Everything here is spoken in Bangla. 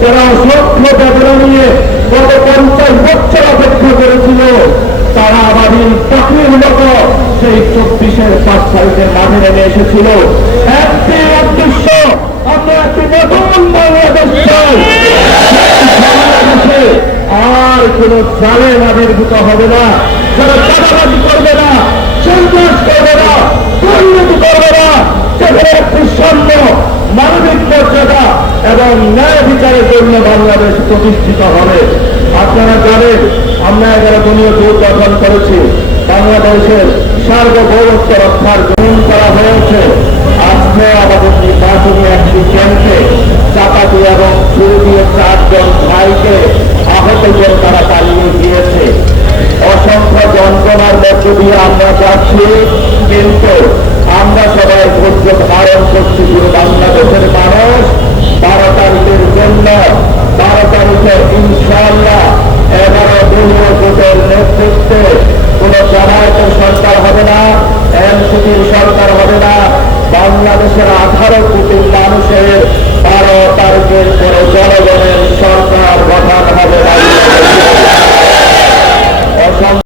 যারা অসংখ্য বেদনা নিয়ে গত 50 বছর অপেক্ষা করেছিল, তারা আবাদিন পাখির মতো সেই 24-এর 5 তারিখের মাঠে নেমে এসেছিল। একটি উদ্দেশ্য, আমরা একটি নতুন বাংলাদেশ চাই। আর কোন জালেম আবির্ভূত হবে না, যারা চাঁদাবাজি করবে না, সন্ত্রাস করবে না, দুর্নীতি করবে না, সেখানে একটি সাম্য, মানবিক মর্যাদা এবং ন্যায় বিচারের জন্য বাংলাদেশ প্রতিষ্ঠিত হবে। আপনারা জানেন, আমরা 11 দলীয় জোট গঠন করেছি। বাংলাদেশের সার্বভৌমত্ব রক্ষার গ্রহণ করা হয়েছে। আজকে আমাদের নির্বাচনী একটি কেন্দ্রে চাপাতি এবং ছুরি দিয়ে 4 জন ভাইকে আহত করে তারা পালিয়ে গিয়েছে। অসংখ্য যন্ত্রণার মধ্য দিয়ে আমরা যাচ্ছি, কিন্তু আমরা সবাই ধৈর্য ধারণ করছি। পুরো বাংলাদেশের মানুষ 12 তারিখের জন্য, 12 তারিখে ইনশাআল্লাহ 11 দলীয় জোটের নেতৃত্বে কোন জামায়াতের সরকার হবে না, এনসিপির সরকার হবে না। বাংলাদেশের 18 কোটি মানুষের 12 তারিখের পরে